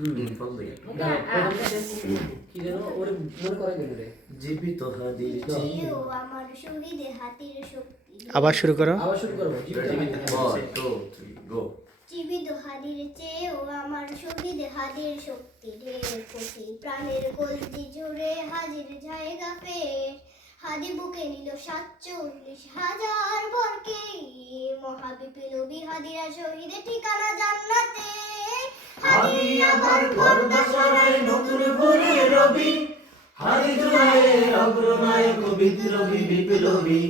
কি যেন ওরে মনে করে কেন রে জীবিত হাদির চেয়েও আমার শহীদে হাতির শক্তি। আবার শুরু করো। জীবিত হাদির চেয়েও আমার শহীদে হাদির শক্তি ঢের কোটি প্রাণের কলজি জুড়ে হাজির জায়গা ফের হাদি বুকে নিল 47,000 বরকে মহাবিপ্লবী হাদিরা শহীদে ঠিকানা জান্নাতে। হাদি আমার পর্দা সরাই নতুন ভোরে রবি হাদি জুলাইয়ের অগ্রনায়ক বিদ্রোহী বিপ্লবী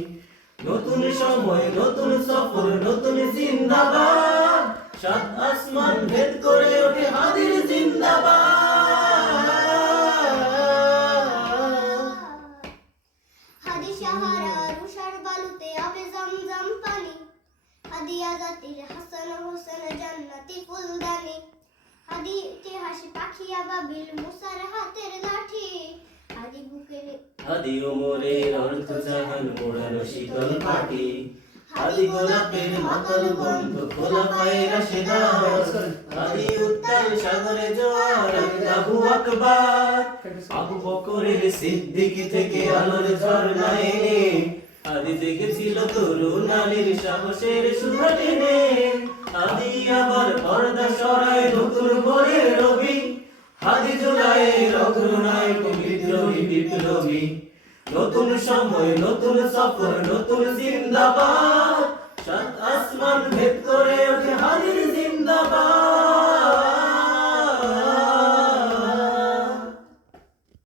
নতুন সময় নতুন সফর নতুন জিন্দাবাদ সাত আসমান ভেদ করে ওঠে হাদির জিন্দাবাদ। হাদি সাহারা রুষার বালুতে আবে জমজম পানি হাদি আজাতির হাসান হোসেন জান্নাতি ফুলদানি হাদি ইতিহাসে পাখি আবাবিল মুসার হাতের লাঠি হাদি বুকে হাদি ওমরের অর্থ জাহান মোড়ানো শীতল পাটি হাদি গোলাপের মাতাল গন্ধ খোলাফায়ে রাশেদার হাদি উত্তাল সাগরে জোয়ার আবু আকবার আবু বকরের সিদ্দিকী থেকে আলোর ঝর্ণা এনে হাদি দেখেছিল তরুণ আলীর সাহসের সুধা টেনে হাদি আবার পর্দা সরায় নতুন ভোরের রবি হাদি জুলাইয়ের অগ্রনায়ক বিদ্রোহী বিপ্লবী নতুন সময় নতুন সফর নতুন জিন্দাবাদ সাত আসমান ভেদ করে ওঠে হাদির